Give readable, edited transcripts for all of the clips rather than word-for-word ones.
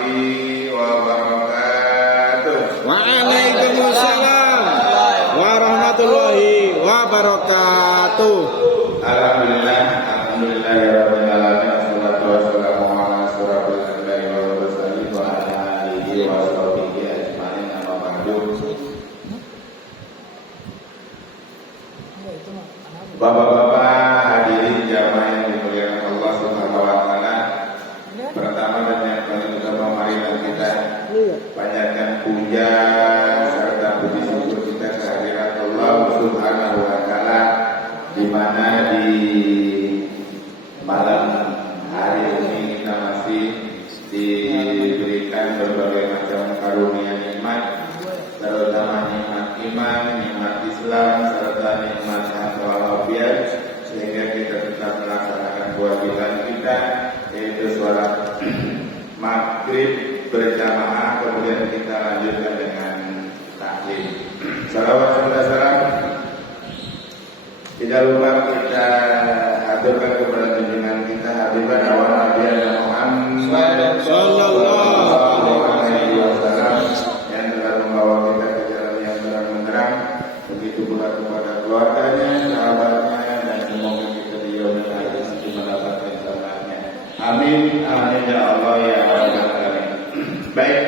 warahmatullahi wabarakatuh. Waalaikumsalam warahmatullahi wabarakatuh. Alhamdulillah ya rabbil alamin. Wassalatu wassalamu ala asyrofil anbiya'i wal mursalin wa ala alihi wa sahbihi ajmain. Amma ba'du. Bapak-bapak hadirin jamaah yang dimuliakan Allah Subhanahu wa taala. Pertama dan yang paling utama, marilah kita panjatkan puja serta puji syukur kita kehadirat Allah Subhanahu wa taala, di mana di malam hari ini kita masih diberikan berbagai macam karunia nikmat, terutama nikmat iman, nikmat Islam, serta nikmat akal walafiat, sehingga kita tetap melaksanakan kewajiban kita, yaitu sholat maghrib berjamaah, kemudian kita lanjutkan dengan taklim. Salawat serta salam tidak lupa kita aturkan kepada junjungan kita Habibana wa Nabiyana Muhammad sallallahu alaihi wasallam, yang telah membawa kita ke jalan yang terang benderang. Begitu pula kepada keluarganya, sahabatnya, dan semoga kita di yaumil akhir nanti mendapatkan selamatnya. Amin, amin ya Allah ya rabbal alamin. Baik,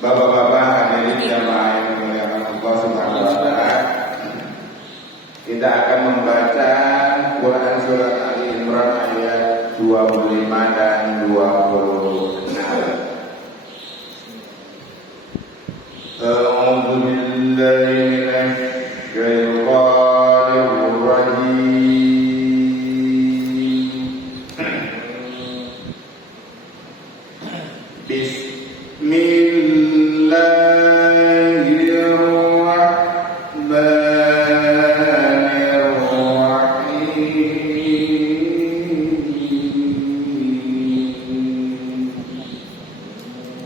bapak-bapak hadirin jamaah yang dimuliakan Allah Subhanahu wa taala, kita akan membaca Quran surat Ali Imran ayat 25 dan 26. A'udzu billahi minasy syaithanir rajim.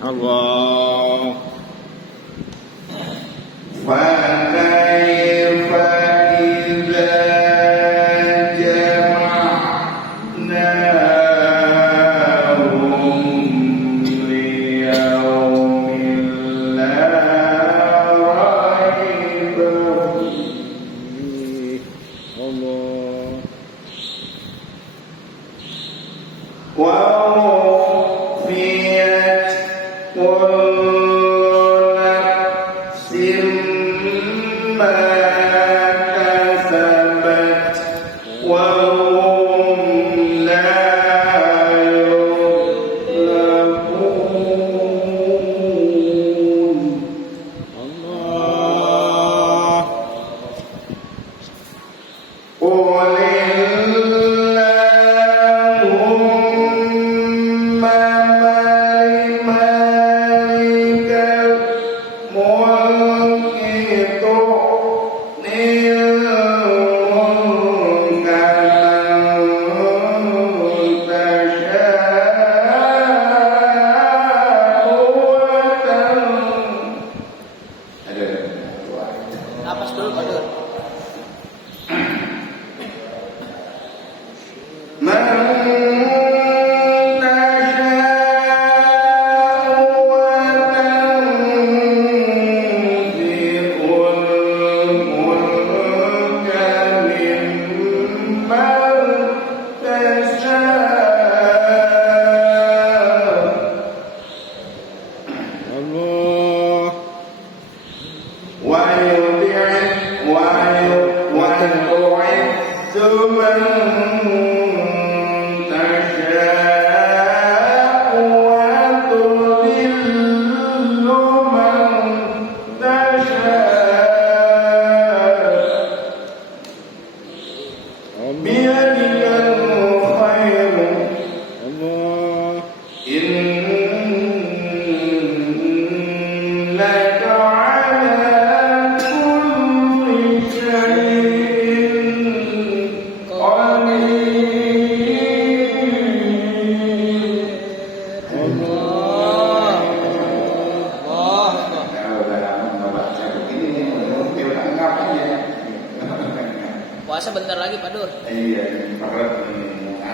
Allah. فَكَيْفَ إِذَا جَمَعْنَاهُمْ لِيَوْمٍ لَا رَيْبَ فِيهِ Allah. وَوُفِّيَتْ كُلُّ نَفْسٍ مَا كَسَبَتْ وَهُمْ لَا يُظْلَمُونَ. Allah. قُلِ اللَّهُمَّ مَالِكَ الملك تُؤْتِي الملك من تشاء Napas dulu Pak Dur. من تشاء وتنزع الملك ممن تشاء Allah. وتعز من تشاء وتذل من تشاء بيدك الخير Allah. إنك على كل شيء Puasa bentar lagi Pak Dur. Iya,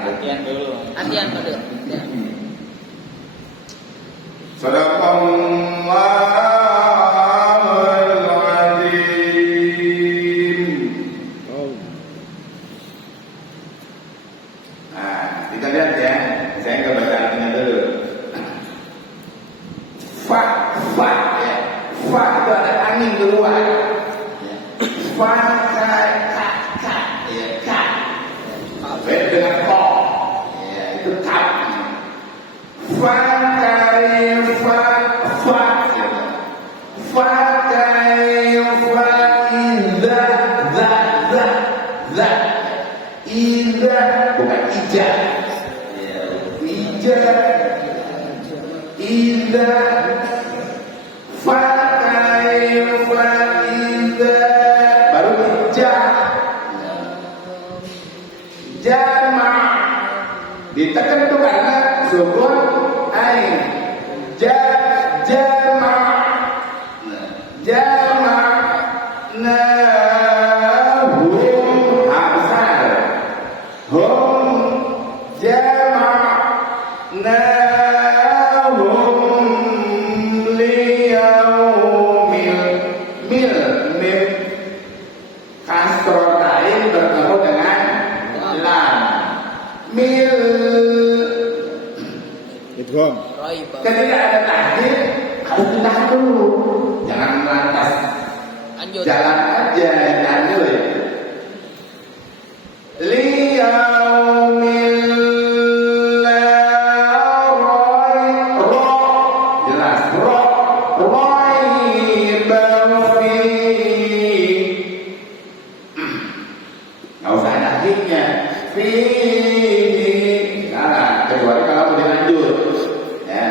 Latihan dulu. Latihan Pak Dur. Ya. Sadaqallahul Azim. Nah, kita lihat ya. Saya nggak baca artinya dulu. Fa ya. Fa itu ada angin keluar. Ya. Fa ka ya ka. Beda dengan ko. Ya, itu kap. Fa kaifa fa. Fa kaifa idza za. Idza bukan ija. Ida fa kaifa ida baru jama ditekan itu karena sukun ain jama hum hamzah hum jama bertemu dengan lam mil Idgham. ketika ada tahdid harus ditahan dulu, jangan melantas jalan aja, jangan dulu ya. Liyaumil jelas nggak usah ada akhirnya nah, kecuali kalau mau dilanjut ya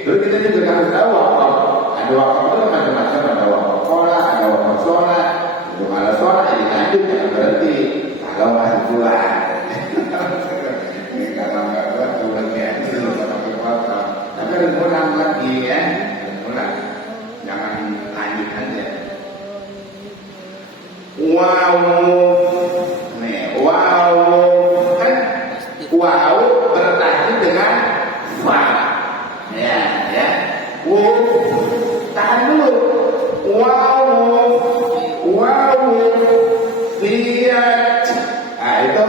terus kita juga harus tahu wakaf. Ada wakaf itu macam-macam, ada wakaf sholat, ada wakaf sholat. Untuk ada sholat ya dilanjut, jangan berhenti kalau masih pulang. Kalau nggak buat pulang ya itu pakai wakaf, tapi harus pulang lagi ya, pulang, jangan lanjut aja. Wow, nih wow kan wow bertahan dengan fa, ya, tahan dulu, wow, lihat, nah itu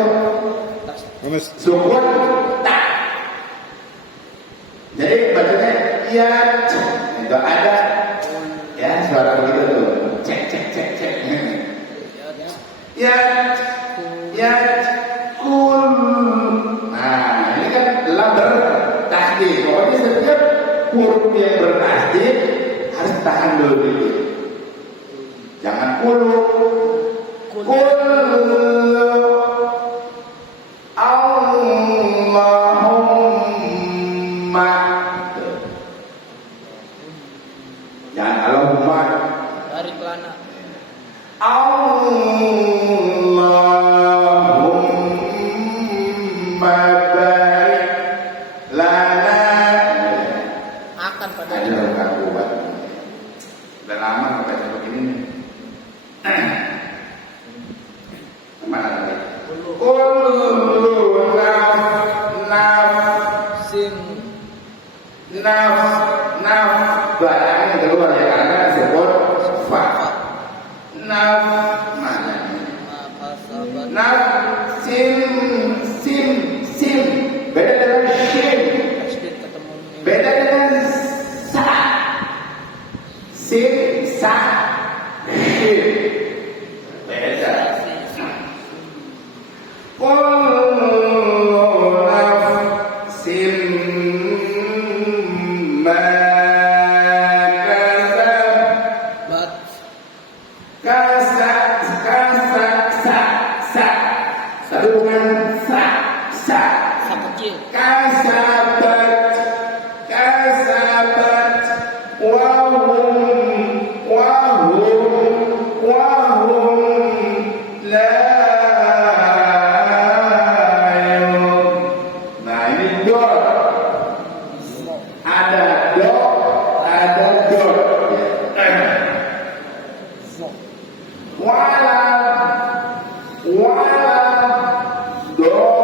sukun tak, jadi bacanya lihat, itu ada, ya suara begitu tuh, cek. Kul. Nah, ini kan lam bertasdid. Pokoknya setiap huruf yang bertasdid harus tahan dulu dikit. Jangan kulu. Allahumma. Jangan Allahumma. Dari kelana. Allahumma barik lana. Akan pada ada bukan kuat. Udah lama nggak baca begini. Kemana tadi? Kullu sin naf barangnya keluar ya karena disebut fa. Naf mana? Naf sim beda dengan shin, beda dengan sa. Sim sa shin beda. Kullu nafsin ma kasabat wahum la yum. Nah ini dot, ada dot, ada dot. Wala dot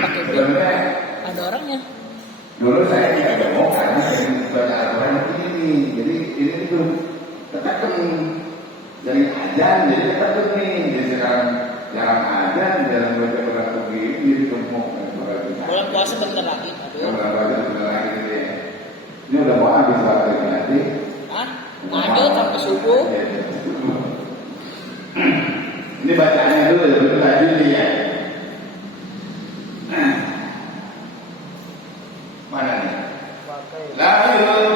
pakai B. Sebenarnya Ada orangnya. dulu saya tidak mau karena saya baca Al-Quran ini, jadi ini tuh tertekan dari ajan, jadi tertekan nih, jadi sekarang jarang ajan, jarang baca Quran begini, jadi gemuk. Bulan puasa bentar lagi. Aduh. Bulan puasa bentar lagi gitu ya. Ini udah mau habis waktu ini nanti. Ah, ada sampai subuh. Ini bacaannya dulu ya, dulu tajwid ya. Mana nih? Lamun,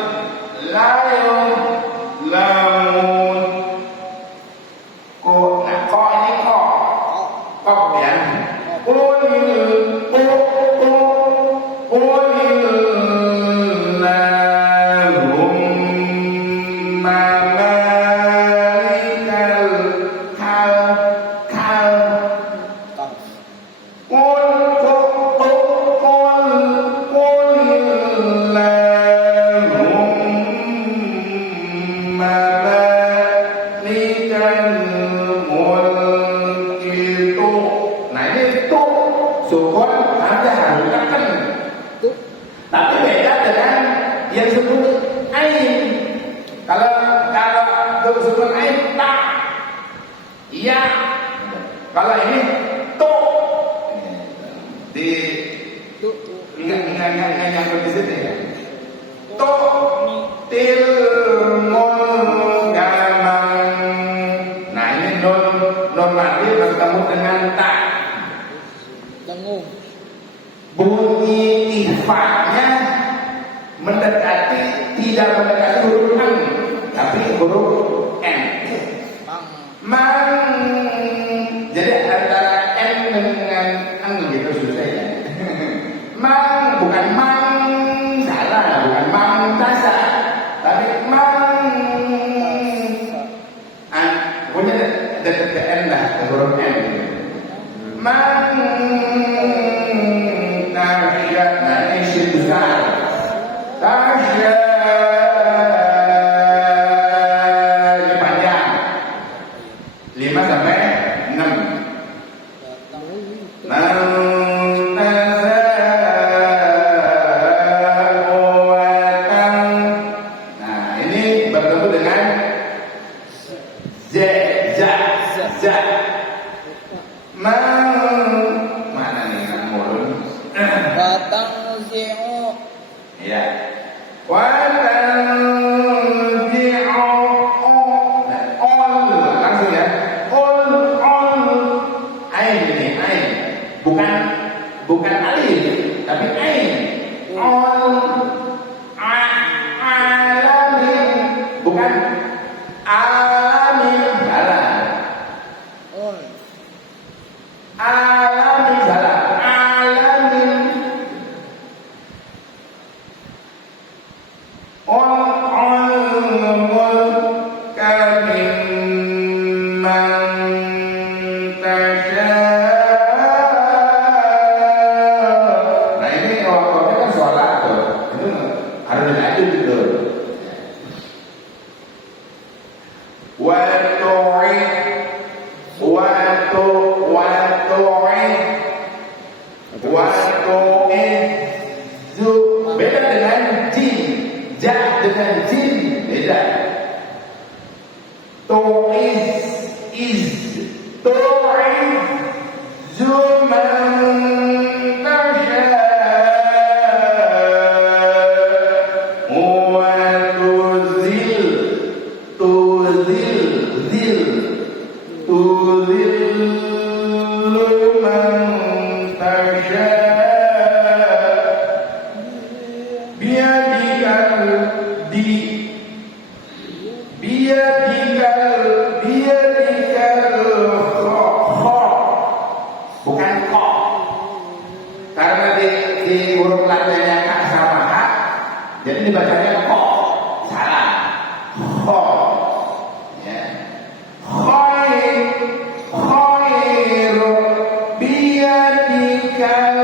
lamun. Ko, nah ko ini ko. Ko ya. Syukur ada harus kan. Tapi beda dengan yang sebut ain. Kalau sebut ain tak, iya. Kalau ini tu, di enggak yang di sini ya. Tu til gamang. Nah ini non mati bertemu dengan tak. Dengung. Bunyi ikhfa'nya mendekati, tidak mendekati huruf N, tapi huruf N. Mang. Jadi antara N dengan N gitu susah ya. Mang bukan mang salah, bukan mang tasa, tapi mang. Pokoknya dekat ke N lah, ke huruf N. Mang. Nah ini isim besar. Tasya ini panjang 5 sampai 6. Nah ini bertemu dengan Z. Mana nih yang murun? Batang zi'u. Ya. Watanzi'u. Langsung ya. Ain ini, ain. Bukan alif, tapi ain. Alamin. Bukan alamin. Salah. Alamin salah. Alamin. Nah ini kalau kan sholat tuh, itu harus dilanjut gitu. Beda dengan jin, ja dengan jin beda. Is zuman tasha wa tuzil man tasha biadikal bukan kok, karena di huruf latihnya kak sama hak, jadi dibacanya kok, salah. Ya. Khairu biadikal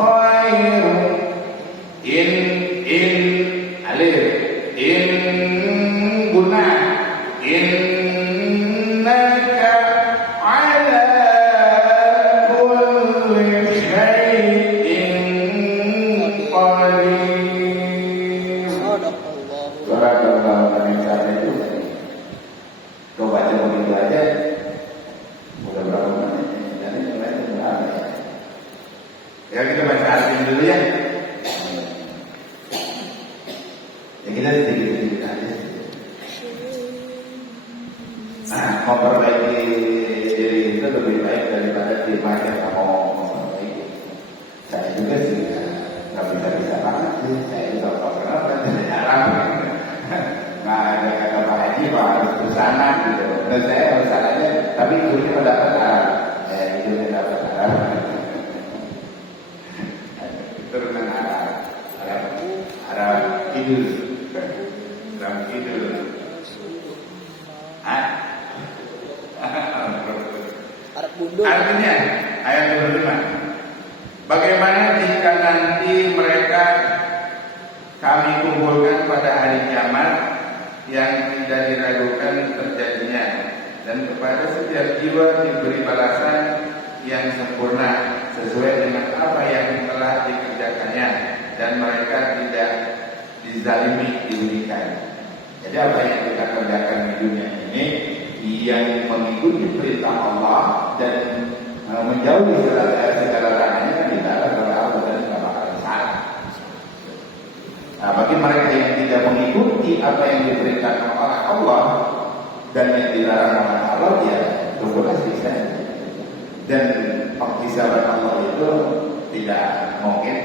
khairu. In alif, in guna, innaka ala kulli syai'in shay'in qadir. Sadaqallahu. Barakallahu amin. Sampai itu. Kau baca begitu aja. Udah berapa menit? Dan itu berapa ya? Ya kita baca arti dulu ya. Ya kita sedikit-sedikit aja. Nah, memperbaiki diri itu lebih baik daripada dimakai sama memperbaiki. Saya juga sih nggak bisa banget sih. Saya juga kenapa tidak jarang. Nah, ada kata Pak Haji Pak harus bersana gitu. Dan saya bersananya, tapi hidupnya mendapat Arab. Hidupnya dapat Arab. Turunan Arab Kidul. Arab Kidul. Arab Bundul. Artinya ayat 25. Bagaimana jika nanti mereka kami kumpulkan pada hari kiamat yang tidak diragukan terjadinya, dan kepada setiap jiwa diberi balasan yang sempurna sesuai dengan apa yang telah dikerjakannya, dan mereka tidak dizalimi diberikan. Jadi apa yang kita kerjakan di dunia ini, yang mengikuti perintah Allah dan menjauhi segala larangannya kan dilarang oleh Allah dan tidak bakal salah. Nah, bagi mereka yang tidak mengikuti apa yang diperintahkan oleh Allah dan yang dilarang oleh Allah, ya tunggulah siksa. Dan penghisaban Allah itu tidak mungkin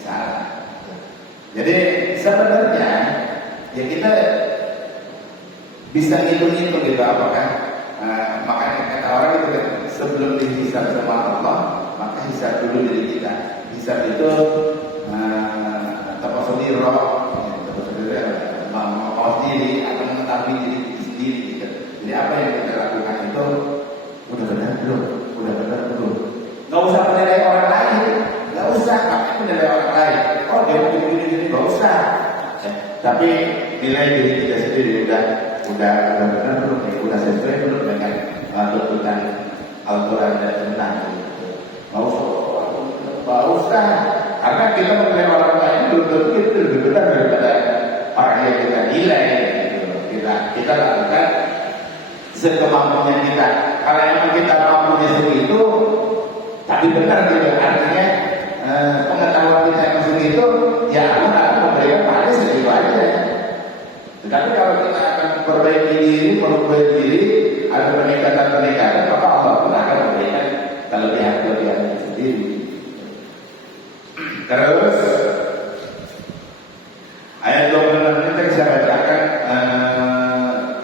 salah. Jadi sebenarnya ya kita bisa ngitung-ngitung gitu apakah makanya kata orang itu kan, sebelum dihisab sama Allah maka hisab dulu diri kita. Hisab itu tafasuli roh, mau diri akan mengetahui diri sendiri gitu. Jadi apa yang kita lakukan itu udah benar belum, nggak usah menilai orang lain, nggak usah ngapain menilai orang lain. Oh dia begini nggak usah. Tapi nilai diri kita sendiri udah benar belum, udah sesuai belum dengan tuntutan Al-Quran dan Sunnah. Nggak usah, karena kita menilai orang lain belum tentu itu lebih benar daripada orang yang kita nilai. Kita lakukan sekemampunya kita. Kalau emang kita mampunya segitu, tapi benar gitu, artinya pengetahuan kita yang segitu, ya Allah akan memberikan pahala segitu aja. Tetapi kalau kita akan perbaiki diri, ada peningkatan, maka Allah pun akan memberikan kelebihan sendiri. Terus ayat 26 ini saya bacakan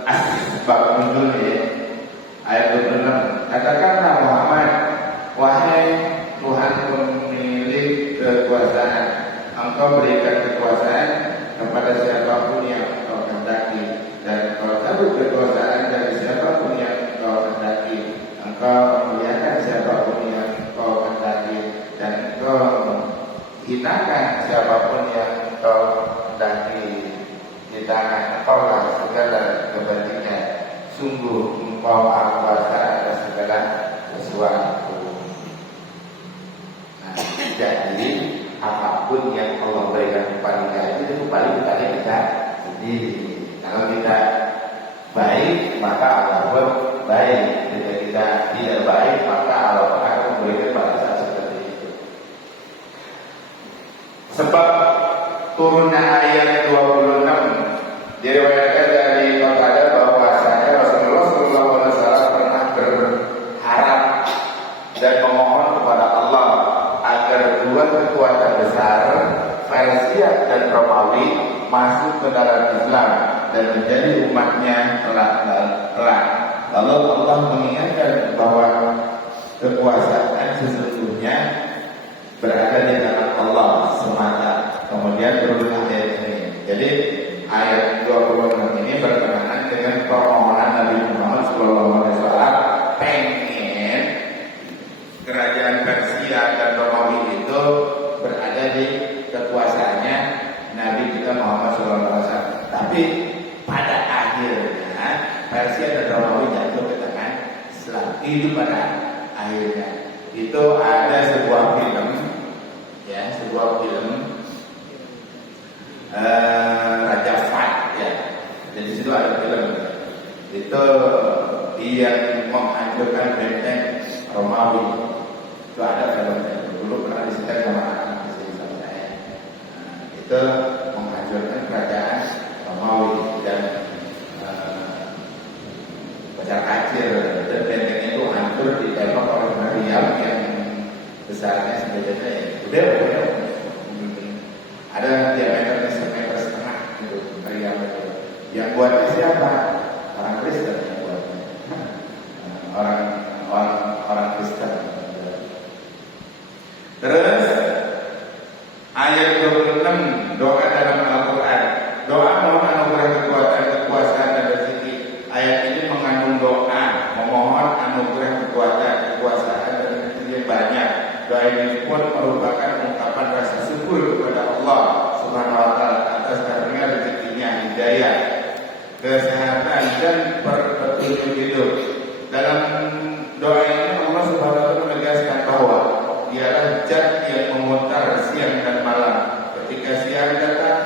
asbab nuzulnya. Ayat 26, katakanlah Muhammad, wahai Tuhan pemilik kekuasaan, Engkau berikan kekuasaan kepada siapapun yang Engkau kehendaki, dan Engkau cabut kekuasaan dari siapapun yang Engkau kehendaki. Engkau memuliakan siapapun yang Engkau kehendaki, dan Engkau hinakan siapapun yang Engkau kehendaki. Di tangan Engkau lah segala kepentingan. Sungguh Engkau maha kuasa atas segala sesuatu. Nah, jadi apapun yang Allah berikan kepada kita itu paling kepada kita sendiri. Kalau kita baik, maka Allah pun baik. Jika kita tidak baik, maka Allah akan memberikan balasan seperti itu. Sebab turunnya ayat 26 diriwayatkan dari Qatadah bahwasanya Rasulullah SAW pernah berharap dan memohon kepada Allah agar dua kekuatan besar, Persia dan Romawi, masuk ke dalam Islam dan menjadi umatnya kelak. Lalu Allah mengingatkan bahwa kekuasaan sesungguhnya berada di tangan Allah semata. Kemudian turun ayat ini. Jadi ayat 26 ini berkenaan dengan permohonan Nabi Muhammad SAW pengen kerajaan Persia dan Romawi itu berada di kekuasaannya Nabi kita Muhammad SAW. Tapi pada akhirnya Persia dan Romawi jatuh ke tangan Islam. Itu pada akhirnya. Itu ada sebuah film itu yang menghancurkan benteng Romawi. Itu ada filmnya, dulu pernah disetel sama anak di sini sama saya. Itu menghancurkan kerajaan Romawi dan besar kecil, dan benteng itu hancur ditembak oleh Maryam yang besarnya sebetulnya udah ada diameternya 1,5 meter gitu Maryam itu. Yang buatnya siapa? Orang Kristen yang buatnya. Orang Kristen. Terus ayat 26 doa dalam Al-Quran. Doa mohon anugerah kekuatan, kekuasaan dan rezeki. Ayat ini mengandung doa memohon anugerah kekuatan, kekuasaan dan rezeki yang banyak. Doa ini pun merupakan ungkapan rasa syukur kepada Allah Subhanahu wa taala atas karunia rezekinya, hidayah, kesehatan dan petunjuk hidup. Dalam doa ini Allah Subhanahu wa taala menegaskan bahwa Dialah Zat yang memutar siang dan malam. Ketika siang datang,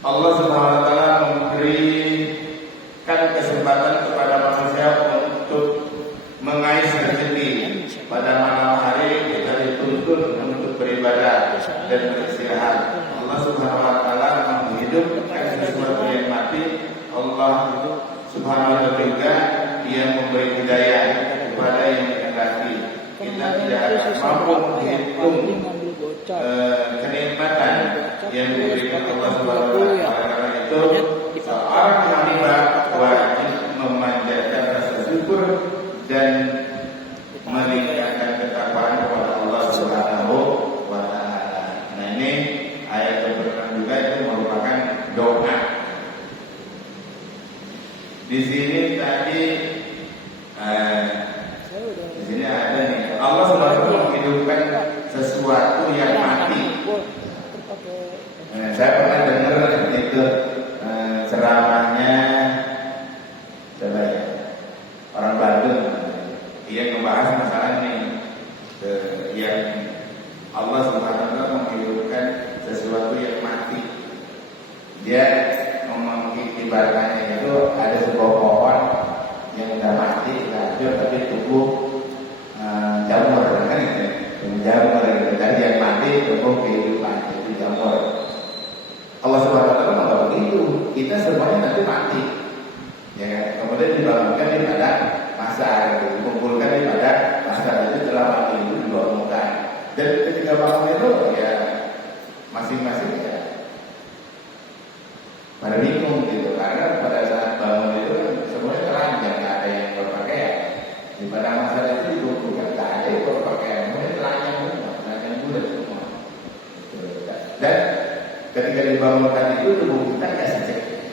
Allah Subhanahu wa taala memberikan kesempatan kepada manusia untuk mengais rezeki. Pada malam hari kita dituntut untuk beribadah dan beristirahat. Allah Subhanahu wa taala menghidupkan sesuatu yang mati. Allah Subhanahu wa taala juga yang memberi hidayah kepada yang dikehendaki. Kita tidak akan mampu menghitung kenikmatan yang diberikan Allah Subhanahu wa taala. Karena itu seorang hamba wajib memanjatkan rasa syukur dan meningkatkan ketakwaan kepada Allah Subhanahu wa taala. Nah, ini ayat yang berkaitan juga itu merupakan doa. Di sini tadi di sini ada nih Allah Subhanahu wa taala menghidupkan sesuatu yang mati. Saya pernah dengar itu ceramahnya coba ya, orang Bandung. Dia membahas masalah ini yang Allah Subhanahu wa taala menghidupkan sesuatu yang mati. Dia mengibaratkannya itu ada sebuah pohon yang sudah mati, hancur tapi tumbuh jamur kan gitu. Jamur gitu. Dan yang mati tumbuh kehidupan itu jamur. Allah Subhanahu wa taala enggak begitu. Kita semuanya nanti mati. Ya kan? Kemudian dibangunkan pada masa dikumpulkan pada masa itu telah mati itu dibangunkan. Dan ketika bangun itu ya masing-masing ya pada bingung gitu, karena pada saat bangun itu kan semuanya telanjang, nggak ada yang berpakaian. Di pada masa itu dikumpulkan nggak ada yang berpakaian, semuanya telanjang bulat semua. Dan ketika dibangunkan itu tubuh kita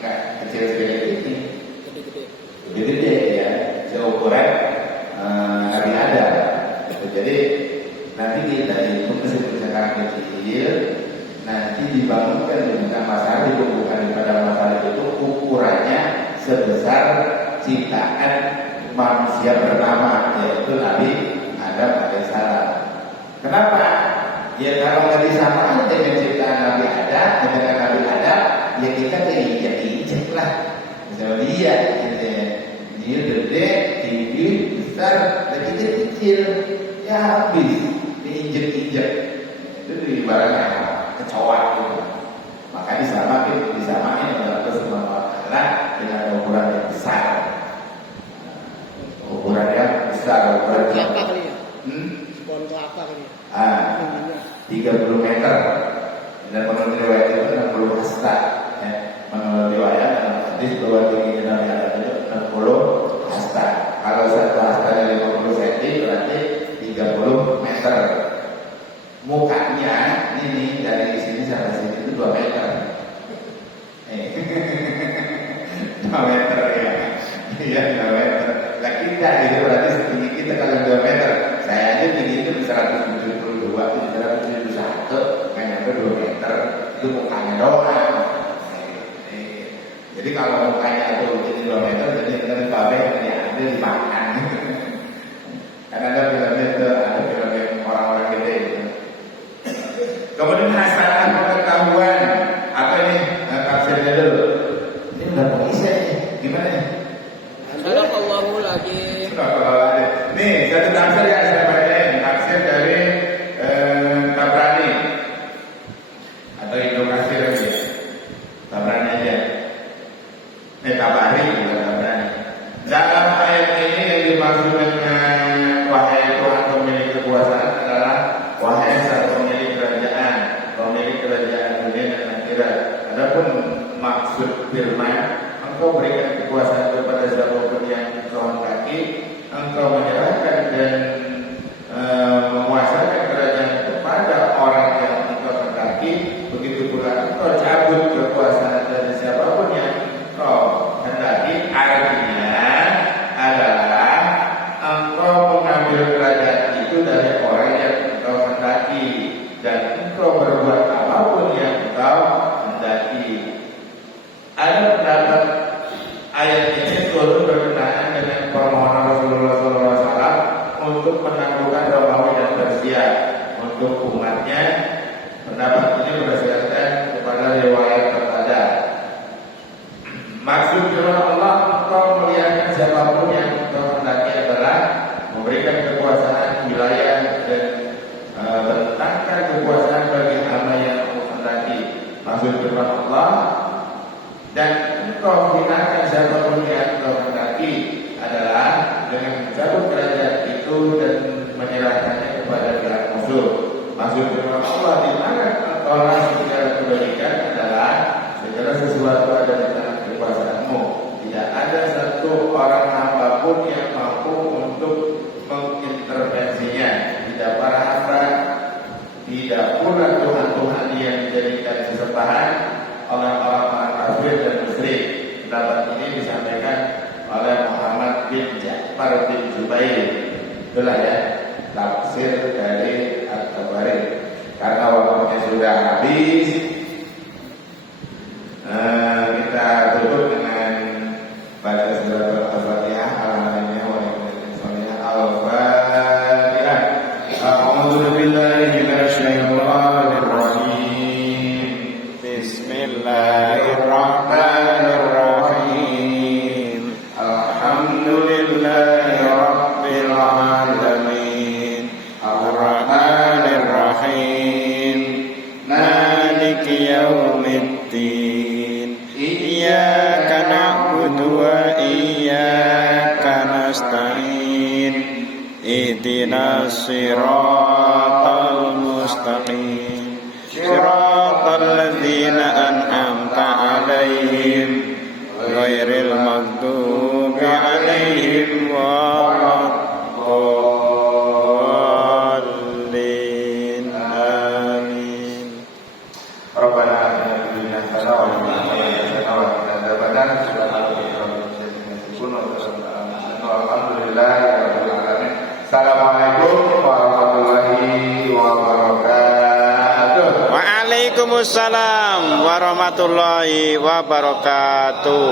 nggak kecil ini, gede-gede ya, seukuran Nabi Adam. Jadi nanti kita itu meskipun sekarang kecil, nanti dibangunkan di tengah masalah, dikumpulkan pada masalah itu ukurannya sebesar ciptaan manusia pertama, yaitu Nabi Adam alaihissalam. Kenapa? Ya kalau nggak disamakan dengan ciptaan Nabi Adam, dengan Nabi Adam, ya kita keinjak-injak lah. Misalnya dia gede, tinggi, besar, dan kita kecil, ya habis diinjek-injek. Itu ibaratnya kecoa gitu. Maka disamain oleh Allah Subhanahu wa taala dengan ukuran yang besar. Ukuran yang besar, ukuran kelapa kali ya? Pohon kelapa kali ya? 30 meter. Dan menurut riwayat itu 60 hasta. Ya. Menurut riwayat dalam hadis bahwa tingginya Nabi Adam itu 60 hasta. Kalau satu hastanya 50 cm berarti 30 meter. Mukanya ini dari sini sampai sini itu 2 meter. 2 meter ya. Iya 2 meter. Nah kita itu berarti setinggi kita kalau 2 meter. Saya aja tinggi itu 172, 171, kan nyampe 2 meter. Itu mukanya doang. Jadi kalau mukanya itu jadi 2 meter, jadi kita dibabek, jadi ada dimakan. Kan ada filmnya itu, ada film yang orang-orang gede itu. Kemudian hasanah pengetahuan. Apa ini? Tafsirnya dulu. Ini udah pengisi nih. Gimana nih? Artinya pendapat ini berdasarkan kepada riwayat terada. Maksud firman Allah, engkau melihatkan siapapun yang engkau hendaki adalah memberikan kekuasaan wilayah dan bentangkan kekuasaan bagi hamba yang engkau hendaki. Maksud firman Allah, dan engkau hinakan siapapun yang engkau hendaki adalah dengan mencabut kerajaan itu dan menyerahkannya kepada pihak musuh. Maksud firman Allah, di mana orang segala kebaikan adalah segala sesuatu ada di tangan kekuasaanmu. Tidak ada satu orang hamba pun yang mampu untuk mengintervensinya. Tidak para hamba, tidak pula Tuhan-Tuhan yang dijadikan sesembahan oleh orang-orang kafir dan musyrik. Pendapat ini disampaikan oleh Muhammad bin Ja'far bin Zubair. Itulah ya tafsir dari At-Tabari. Karena waktunya sudah habis, kita tutup dengan baca surat Al-Fatihah. Alhamdulillah wa ni'mal Al-Fatihah. A'udzu billahi minasyaitonir rajim. Bismillahirrahmanirrahim. Alhamdulillahi rabbil alamin. Ar-Rahmanir Rahim. Maliki yaumiddin. Iyyaka na'budu wa iyyaka nasta'in. Ihdinas siratal mustaqim. Siratal ladzina an'amta 'alaihim ghairil maghdubi 'alaihim waladdallin. Amin. Rabbana atina fid dunya hasanah wa fil akhirati hasanah wa qina adzabannar. Alhamdulillahirabbil alamin. Assalamualaikum warahmatullahi wabarakatuh. Waalaikumsalam warahmatullahi wabarakatuh.